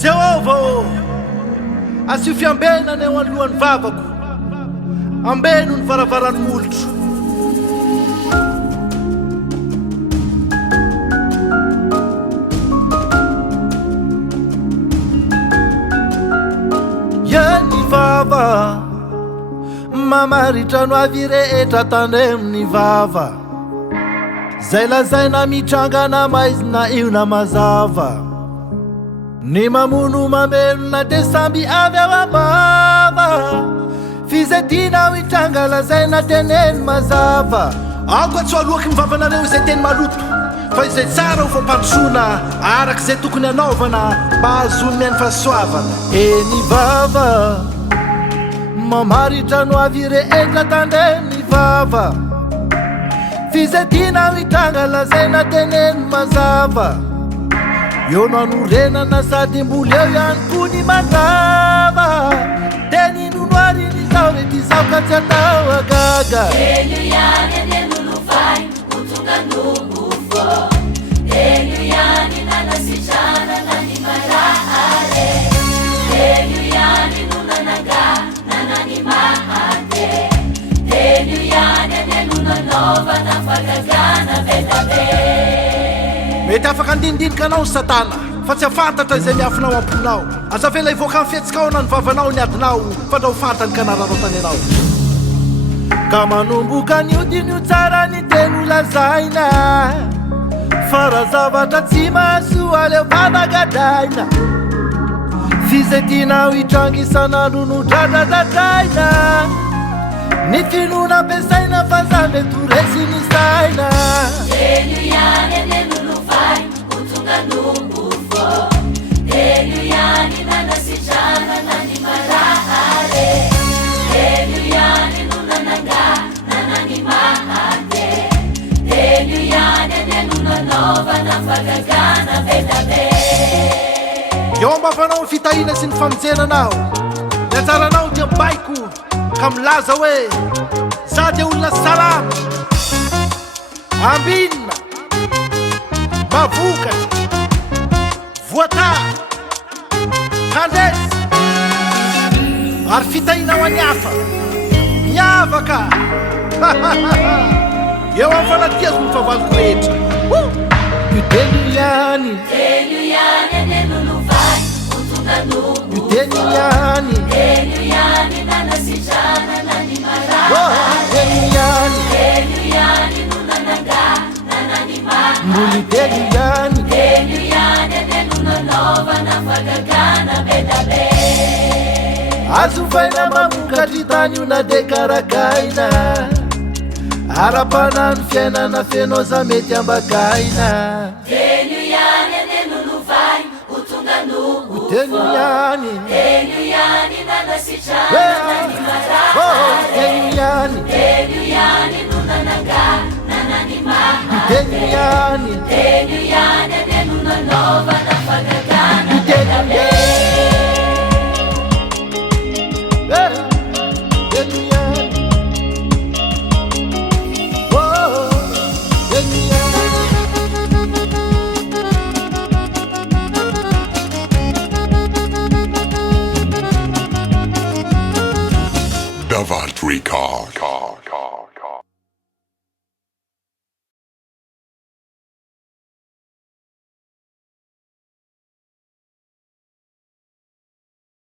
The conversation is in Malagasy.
Jehovah, asio fiambenana eo alohan'ny vavako, ambeno ny varavaran'ny molotro. Ny vava mamaritrano avy rehetra tandremony vava, zay lazaina mitrangana maizina io na mazava. Ny mamono mamelona de samby avy ao ambava, fizetina ho itranga lazaina teneny mazava. Akoa tsy alohaky mivavanareo izay teny maloto, fa izay tsara ho fampandrosoana arak' izay tokony anaovana mba azony miainy fahasoavana. Ny vava mamaritrano avy rehetra tandreny vava, fizetina ho itranga lazaina teneny mazava. Eo no anorenana sady mbola eo ihany koa ny mandava, de ninonoariny zao rety zao ka tsy atao agaga. Tenho ihany nenolovay utunga nubufo, tenho ihany nanasitrana nani marahale, tenho ihany nunanaga nanani mahate, tenho ihany nenunanova nafagagana vedabe. Mety afaka andinidinika anao ny satana, fa tsy afantatra izay miafinao amponao. Aza vela ivoaka amin'ny fihetsikahona ny vavanao ny adinao, fa ndra ho fantany ka nararao tany anao. Ka manomboka ny odin'io tsara ny teny lazaina, fa raha zavatra tsy mahasoa leo vavagadaina. Fizetina ho itrangy isan'andro no dradradradraina, ny finoana ampiasaina fa za mety ho resy ny saina. Tenho ihany nenolovay utunga nubufo, tenho ihany nanasitrana nani marahale, tenho ihany nunanaga nanani mahate, tenho ihany nenunanova nafagagana vedabe. Eo ambavanao ny fitahina sy ny famonjenanao, ny anjaranao dia baiko ka milaza hoe za dia olona salama, ambinina, mavokatra, voatara, handresy, ary fitahinao any hafa miavaka. Eo amin'ny fanatiazoko ny favaliko rehetra. Io teny ihany, Tenho ihany nenolovay utunga nubufo, teny ihany, tenho ihany nanasitrana nani marahale, teny ihany, tenho ihany nunanaga nanani mahate, mboli teny ihany. tenho ihany nenunanova nafagagana vedabe. Azo faina mamokatry tany io na de karakaina, ara-panano fiainana fenao za mety ambakaina. Tenho ihany nenolovay utunga nubufo, Teny ihany, tenho ihany nanasitrana nani marahale, teny ihany, tenho ihany nunanaga nanani mahate, teny ihany. tenho